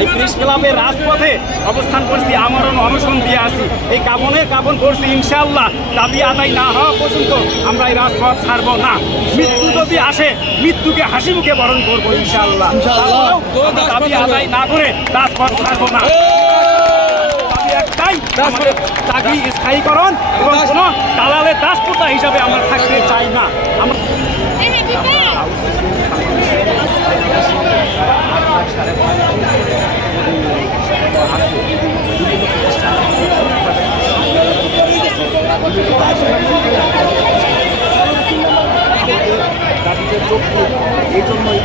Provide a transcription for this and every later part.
এই প্রেস ক্লাবের রাজপথে অবস্থান করছি, আমরণ অনশন দিয়ে আছি। এই কাবন করছি, ইনশাআল্লাহ দাবি আদায় না হওয়া পর্যন্ত আমরা এই রাজপথ ছাড়বো না। মৃত্যু যদি আসে, মৃত্যুকে হাসি মুখে বরণ করবো ইনশাআল্লাহ। দাবি আদায় না করে রাজপথ ছাড়বো না। আমাদের চাকরি স্থায়ীকরণ এবং কোনো দালালের দাসপ্রথা হিসাবে আমরা থাকতে চাই না। আমরা দাবিতে যোগ্য এই জন্যই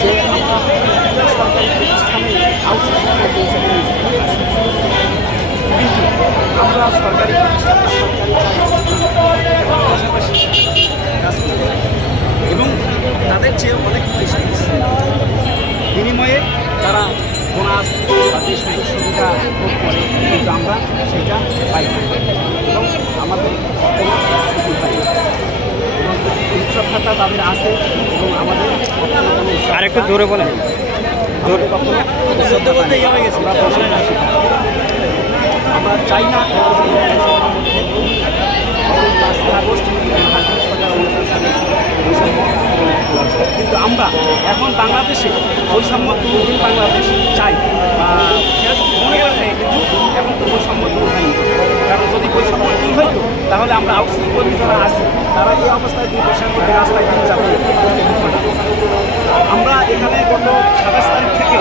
যে আমরা সরকারি প্রতিষ্ঠানে আউটসোর্সিং করতে কিন্তু আমরা সরকারি প্রতিষ্ঠানে পাশাপাশি এবং তাদের চেয়ে অনেক বেশি বিনিময়ে তারা বোনাস বা যে সুযোগ সুবিধা ভোগ করে, কিন্তু আমরা সেটা পাই না এবং আমাদের উৎসব খাতা তাদের আছে এবং আমাদের আর একটু জোরে বলেন, জোরে কখনো আমরা চাই না। 5 আগস্ট কিন্তু আমরা এখন বাংলাদেশে বৈষম্য দূরহীন বাংলাদেশ চাই, মনে করে কিন্তু এখন তো বৈষম্য দূর হয়নি। কারণ যদি বৈষম্য দূর হইতো তাহলে আমরা আউটসোর্সিং কর্মী যারা আছি তারা এই অবস্থায় 2 বছরের মধ্যে রাস্তায় দিন যাবে। আমরা এখানে গত 27 তারিখ থেকে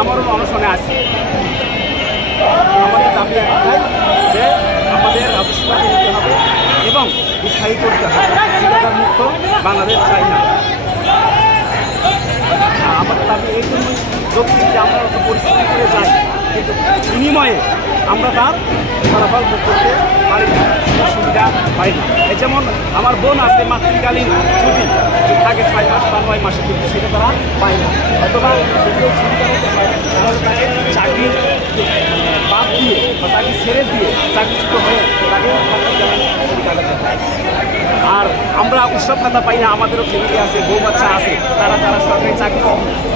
আমরণ অনশনে আছি। আমাদের দাবি একটাই যে আমাদের রাজস্বাদী দিতে হবে এবং স্থায়ী করতে হবে, ঠিকাদার মুক্ত বাংলাদেশ চাই না। আমার দাবি এই জন্যই যৌক্তিক যে আমরা একটা পরিস্থিতি করে যাই, কিন্তু বিনিময়ে আমরা তার ফলাফল ভোগ করতে পারি না, সুবিধা পাই না। এই যেমন আমার বোন আছে মাতৃকালীন ছুটি থাকে 6 মাস বা 9 মাসে, কিন্তু সেটা তারা পায় না। অথবা সেগুলো সুবিধা হতে পারে তাকে চাকরির বাদ দিয়ে বা চাকরি ছেড়ে দিয়ে চাকরিচ্যুত হয়ে তাকে আর আমরা উৎসব খাতা পাই না। আমাদেরও ফ্যামিলি আছে, বউ বাচ্চা আছে, তারা যারা সরকারি চাকরি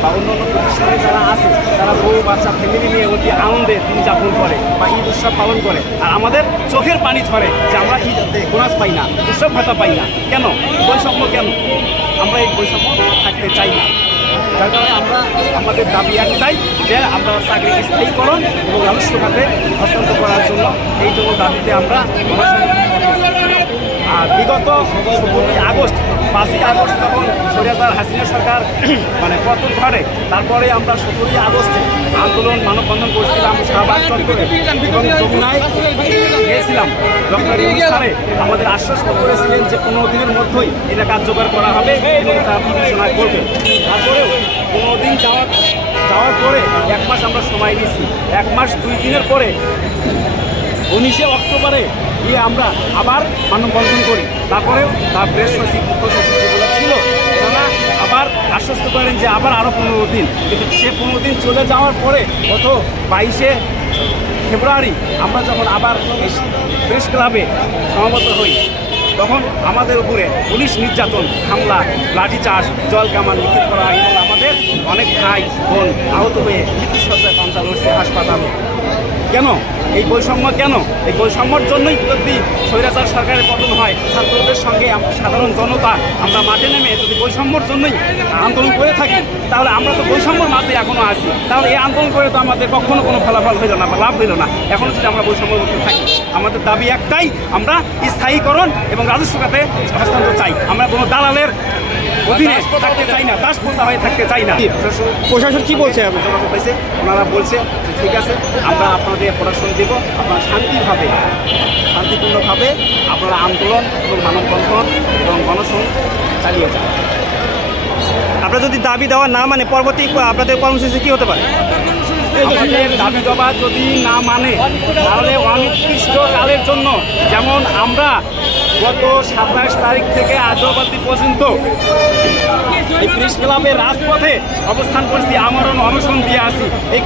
বা অন্য প্রতিষ্ঠানে যারা আছে তারা বউ বাচ্চা ফ্যামিলি নিয়ে অতি আনন্দে দিন যাপন করে বা ঈদ উৎসব পালন করে। আর আমাদের চোখের পানি ঝরে যে আমরা ঈদ বোনাস পাই না, উৎসব ভাতা পাই না। কেন? বৈষম্য কেন? আমরা এই বৈষম্য থাকতে চাই না। যার কারণে আমরা আমাদের দাবি একটাই যে আমরা চাকরি স্থায়ীকরণ এবং রাজস্ব খাতে হস্তান্তর করার জন্য, এই জন্য দাবিতে আমরা বিগত 17 আগস্ট 5ই আগস্ট যখন স্বৈরাচার হাসিনা সরকার পতন ঘটে, তারপরে আমরা 17ই আগস্টে আন্দোলন মানববন্ধন করছিলাম শাহবাগ চত্বরে এবং যমুনায় গিয়েছিলাম। ডক্টর ইউনূস স্যারে আমাদের আশ্বস্ত করেছিলেন যে 15 দিনের মধ্যেই এটা কার্যকর করা হবে এবং তা বিবেচনা করবে। তারপরেও 15 দিন যাওয়ার পরে 1 মাস আমরা সময় দিয়েছি। 1 মাস 2 দিনের পরে 19শে অক্টোবরে গিয়ে আমরা আবার মানববন্ধন করি। তারপরেও তার প্রেস সচিব মুখ্য সচিব যেগুলো ছিল তারা আবার আশ্বস্ত করেন যে আবার আরও 15 দিন, কিন্তু সে 15 দিন চলে যাওয়ার পরে গত 22শে ফেব্রুয়ারি আমরা যখন আবার প্রেস ক্লাবে সমাবেত হই, তখন আমাদের উপরে পুলিশ নির্যাতন, হামলা, লাঠিচার্জ, জল কামান নিক্ষেপ করা এবং আমাদের অনেক ভাই বোন আহত হয়ে মৃত্যুসজ্জায় পাঞ্জা লড়ছে হাসপাতালে। কেন এই বৈষম্য? কেন এই বৈষম্যর জন্যই যদি স্বৈরাচার সরকারের পতন হয়, ছাত্রদের সঙ্গে সাধারণ জনতা আমরা মাঠে নেমে যদি বৈষম্যর জন্যই আন্দোলন করে থাকি, তাহলে আমরা তো বৈষম্যর মাঝে এখনও আছি। তাহলে এই আন্দোলন করে তো আমাদের কখনো কোনো ফলাফল হইল না বা লাভ হইল না। এখনও যদি আমরা বৈষম্যের মধ্যে থাকি, আমাদের দাবি একটাই, আমরা স্থায়ীকরণ এবং রাজস্ব খাতে হস্তান্তর চাই। আমরা কোনো দালালের অধীনে থাকতে চাই না, দাসপ্রথা হয়ে থাকতে চাই না। প্রশাসন কি বলছে? ওনারা বলছে ঠিক আছে, আমরা আপনাদের প্রোডাকশন দেব, আপনারা শান্তিপূর্ণভাবে আপনারা আন্দোলন এবং মানববন্ধন এবং গণশন চালিয়ে যান। আপনারা যদি দাবি দেওয়া না মানে পরবর্তী আপনাদের কর্মসূচি কী হতে পারে? আমাদের দাবি দেওয়া যদি না মানে তাহলে অনির্দিষ্টকালের জন্য, যেমন আমরা গত 27 তারিখ থেকে আজ অবধি পর্যন্ত এই প্রেস ক্লাবের রাজপথে অবস্থান করছি, আমরণ অনশন দিয়ে আছি। এই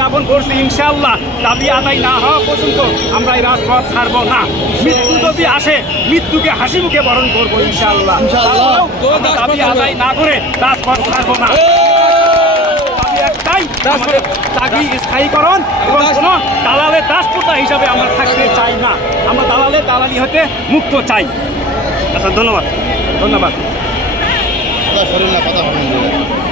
কাবন করছি, ইনশাআল্লাহ দাবি আদায় না হওয়া পর্যন্ত আমরা এই রাজপথ ছাড়বো না। মৃত্যু যদি আসে, মৃত্যুকে হাসি মুখে বরণ করবো ইনশাআল্লাহ। দাবি আদায় না করে রাজপথ ছাড়বো না। আমাদের দাবি স্থায়ীকরণ এবং কোনো দালালের দাসপ্রথা হিসাবে আমরা থাকতে চাই না। আমরা দালালের দালালি হতে মুক্ত চাই। আচ্ছা, ধন্যবাদ। ধন্যবাদ। কথা